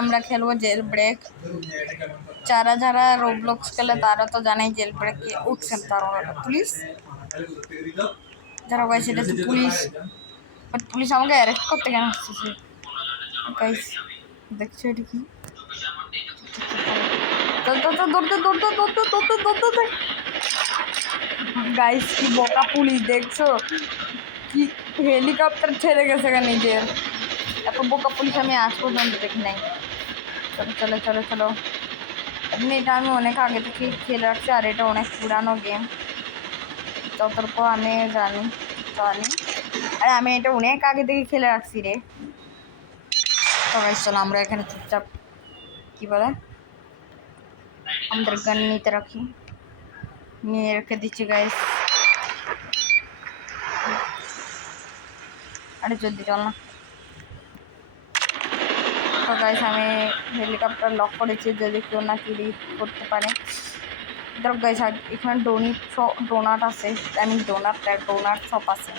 আমরা খেলবো jail break. যারা যারা রোবলক্স খেলে তারা তো জানেই জেল ব্রেক উঠছেন তার পুলিশ যারা গাইস এটা পুলিশ, বাট পুলিশ আমাকে অ্যারেস্ট করতে কেন আসছে গাইস? দেখছো এটা কি? গাইস কি বোকা পুলিশ দেখছো, কি হেলিকপ্টার ছেড়ে গেছে কেন নিজের। এত বোকা পুলিশ আমি আজ পর্যন্ত দেখি নাই। চলো চলো চলো চলো, এমনি এটা আমি অনেক আগে থেকে খেলে রাখছি আর এটা অনেক পুরানো গেম, যতটুকু আমি জানি আর আমি এটা অনেক আগে থেকে খেলে রাখছি রে। তো গাইস চলো আমরা এখানে চুপচাপ কি বলে আমাদের গান নিতে রাখি, নিয়ে রেখে দিচ্ছি গাইস। আরে জলদি চল না। তো গাইস আমি হেলিকপ্টার লক করেছি যদি কেউ না চুরি করতে পারে। ধরো গাইস এখানে ডোনাট আছে, আমি ডোনাট শপ আছে,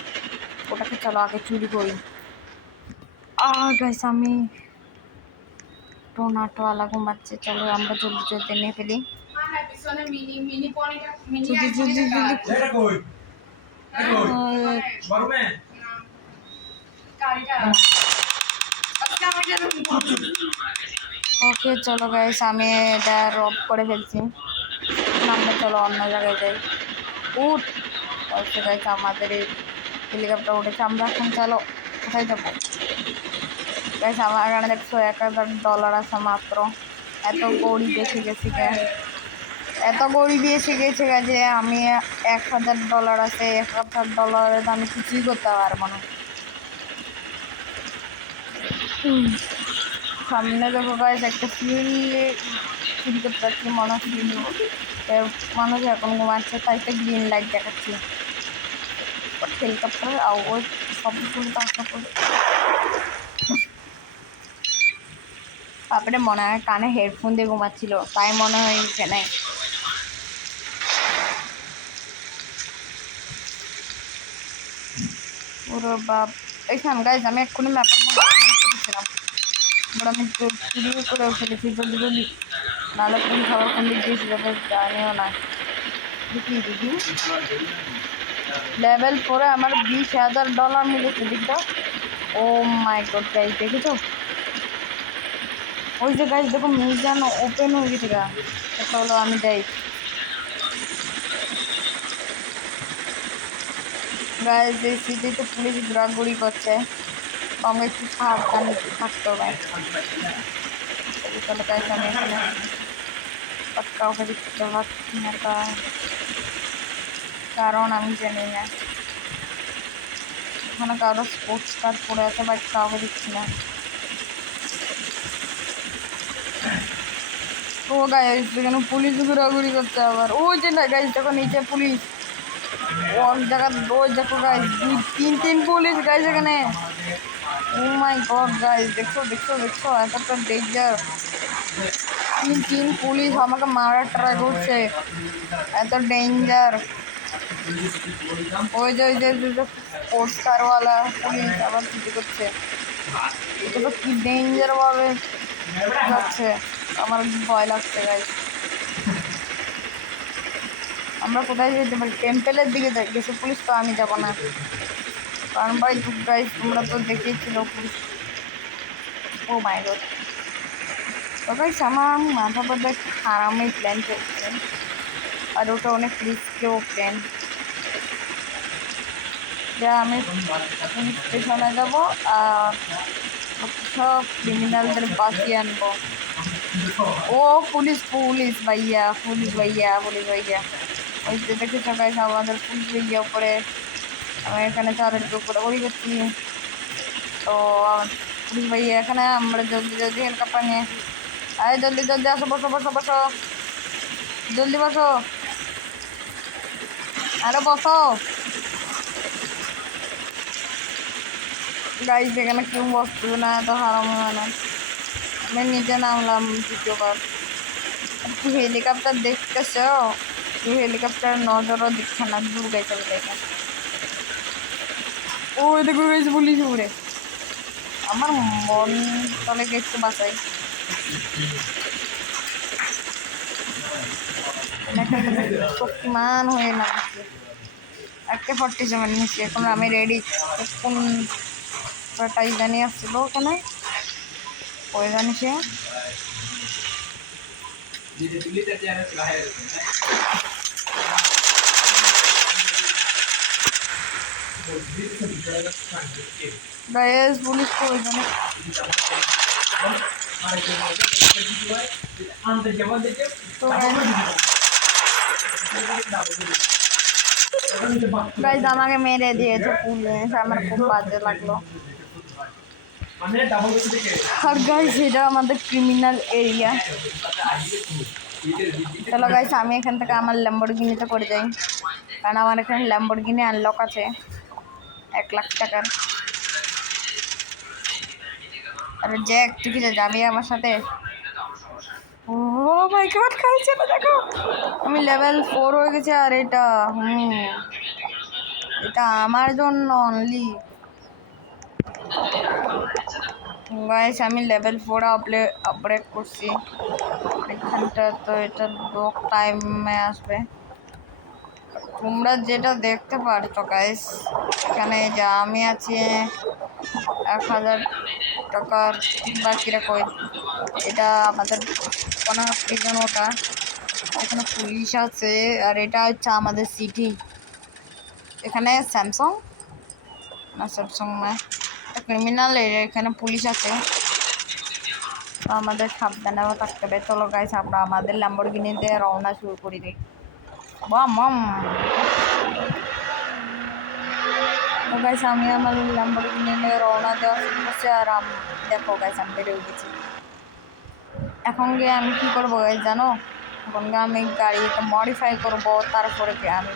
ওটাকে চলো আগে চুরি করি। গাইস আমি ডোনাটওয়ালা ঘুমাচ্ছে, চলো আমরা জলদি জলদি নিয়ে ফেলি। ওকে চলো গাইস আমি এটা রব করে ফেলছি, আমরা চলো অন্য জায়গায় যাই। উঠ ওকে গাইস আমাদের এই হেলিকপ্টার উঠেছে, আমরা এখন চলো কোথায় যাবো গাইস? আমার এখানে দেখছো $1000 আছে মাত্র। এত গরিব এসে গেছি গে, এত গরিব এসে গেছে যে আমি $1000 আছে, $1000 আমি কিছুই করতে পারবো না। সামনে দেখো গাইস একটা চুরি করতে পারছি, মনে হচ্ছে মানুষ এখন ঘুমাচ্ছে তাই তো গ্রিন লাইট দেখাচ্ছি। হেলিকপ্টার ওই শব্দগুলো তো আশা করি তারপরে মনে হয় কানে হেডফোন দিয়ে ঘুমাচ্ছিল তাই মনে হয় এখানে। ওরে বাপ, এইখানে গাইজ আমি এক্ষুনি ম্যাপের মধ্যে গেছিলাম, বাট আমি চুরিও করে ফেলেছি জলদি জলদি, নাহলে পুলিশ আবার কোন দিক দিয়ে যাবে জানিও না। দেখি লেভেল 4 আমার $20,000 মিলেছে দিকটা। ও মাই গড গাইজ দেখেছো ওই যে গাইজ দেখো মিউজিয়াম ওপেন হয়ে গেছে গা। চলো আমি যাই গাইজ, এই সিটিতে পুলিশ ঘোরাঘুরি করছে, আমাকে একটু সাবধানে থাকতে হবে। চলো গাইজ আমি এখানে কাউকে দিতে পারছি না কারণ আমি জানি না এখানে কারো স্পোর্টস কার্ড পড়ে আছে, বাট কাউকে দিচ্ছি না। ও গাইজ এখানে পুলিশ ঘোরাঘুরি করছে আবার, ওই যে না গাইজ দেখো নিচে পুলিশ, ওই জায়গা ওই দেখো গাইজ তিন পুলিশ গাইজ এখানে। ও মাই গড গাইজ দেখো দেখো দেখো এতটা ডেঞ্জার, তিন পুলিশ আমাকে মারার ট্রাই করছে, এত ডেঞ্জার। ওই যে স্পোর্টস কারওয়ালা পুলিশ আবার চুরি করছে, এটা তো কি ডেঞ্জার ভাবে যাচ্ছে, আমার ভয় লাগছে গাইজ। আমরা কোথায় যেতে পারি? টেম্পেলের দিকে গেছে পুলিশ, তো আমি যাবো না কারণ ভাই গাইজ তোমরা তো দেখেছিল পুলিশ। ও মাই গড, তো গাইজ আমার মাথা পর্দা একটু খারাপই প্ল্যান চলছে, আর ওটা অনেক রিস্কেও প্ল্যান। যা আমি পুলিশ স্টেশনে যাবো আর সব ক্রিমিনালদের বাঁচিয়ে আনবো। ও পুলিশ পুলিশ ভাইয়া পুলিশ ভাইয়া পুলিশ ভাইয়া, ওই যে দেখেছো গাইজ আমাদের পুলিশ ভাইয়া উপরে, আমি এখানে চারের উপরে ওই করছি। তো পুলিশ ভাইয়া এখানে আমরা জলদি জলদি হেলিকপ্টার নিয়ে আসি, আরে জলদি জলদি আসো, বসো বসো বসো, জলদি বসো, আরে বসো গাইজ, এখানে কেউ বসতো না, তো হারাম হয় না। আমি নিচে নামলাম দ্বিতীয়বার। তুই হেলিকপ্টার দেখতেছ, তুই হেলিকপ্টার নজরও দিচ্ছে না, দূর গাইছে দেখে। ওই দেখো গাইছে পুলিশ উড়ে, আমার মন তলে একটু বাঁচাই। শক্তিমান হয়ে নামছে, 147 নিচ্ছি। এখন আমি রেডি। কোন কটাই জানি আসছিল ওখানে, ওই জানি সে গাইস পুলিশ তো ওই জানে। তো গাইস আমাকে মেরে দিয়েছে পুলিশ, আমার খুব বাজে লাগলো। আর গাইস এটা আমাদের ক্রিমিনাল এরিয়া। চলো গাইস আমি এখান থেকে আমার ল্যাম্বরগিনিতে করে যাই, কারণ আমার এখানে ল্যাম্বরগিনি আনলক আছে 1 লাখ টাকার। আরে জ্যাক তুই কি যাবি আমার সাথে? ও মাই গড খাইছে না, দেখো আমি লেভেল 4 হয়ে গেছে। আর এটা এটা আমার জন্য অনলি। গাইস আমি লেভেল 4 আপগ্রেড করছি এখানটা, তো এটা ব্লক টাইমে আসবে। তোমরা যেটা দেখতে পারছো গাইস, এখানে যে আমি আছি 1000 টাকার বাকিরা কই, এটা আমাদের কোনো প্রিজন, ওটা এখানে পুলিশ আছে। আর এটা হচ্ছে আমাদের সিটি, এখানে স্যামসাং না, স্যামসাং না, এটা ক্রিমিনাল এরিয়া, এখানে পুলিশ আছে, তো আমাদের সাবধানেও থাকতে হবে। চলো গাইস আমরা আমাদের ল্যাম্বরগিনিতে রওনা শুরু করি দিই। বাম তো গাইস আমি আমার ল্যাম্বরগিনি নিয়ে রওনা দেওয়া শুরু করছি। আর দেখো গাইস আমি বেরিয়ে গেছি। এখন গিয়ে আমি কী করবো গাইস জানো? এখন গিয়ে আমি গাড়িটা মডিফাই করবো, তারপরে আমি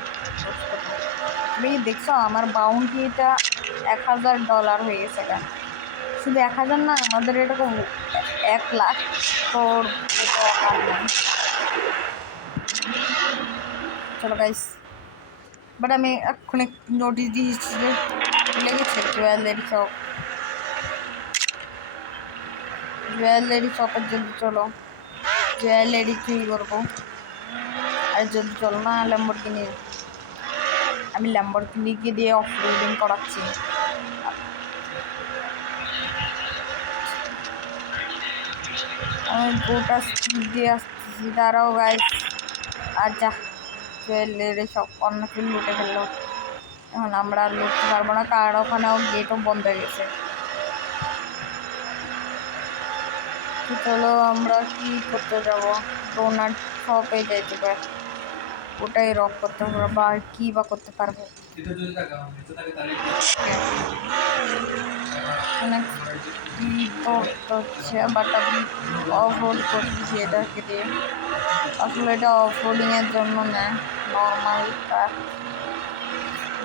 তুমি দেখছো আমার বাউন্টিটা $1000 হয়ে গেছে। শুধু 1000 না, আমাদের এরকম 1 লাখ। তোর চলো গাইস, বাট আমি এক্ষুনি নোটিস দিয়েছি যে লেগেছে জুয়েলারি শপের জন্য। চলো জুয়েলারি চুরি করবো। আর যদি চলো না ল্যাম্বরগিনি, আমি ল্যাম্বরগিনিকে দিয়ে অফ রোডিং করাচ্ছি। আমি গোটা স্পিড দিয়ে আসতেছি, তারাও গাইস। আর যা জুয়েলারি সব অন্য কেউ লুটে ফেললো, এখন আমরা আর লুটতে পারবো না, কারণ ওখানেও গেটও বন্ধ হয়ে গেছে। চলো আমরা কি করতে যাবো, ডোনাট শপে যাইতে পারে, ওটাই রক করতে পারবো। আর কি বা করতে পারবো, হচ্ছে বাট আমি অফ রোড করতেছি এটাকে দিয়ে। আসলে এটা অফ রোডিংয়ের জন্য না, নর্মাল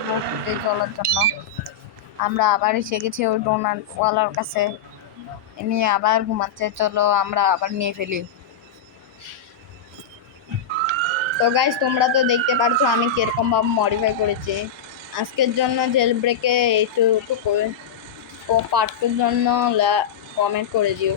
রোডে চলার জন্য। আমরা আবার এসে গেছি ওই ডোনাটওয়ালার কাছে, নিয়ে আবার ঘুমাচ্ছে। চলো আমরা আবার নিয়ে ফেলি। তো গাইস তোমরা তো দেখতে পারছো আমি কীরকমভাবে মডিফাই করেছি। আজকের জন্য জেল ব্রেকে এইটুকু, পার্টের জন্য কমেন্ট করে দিও।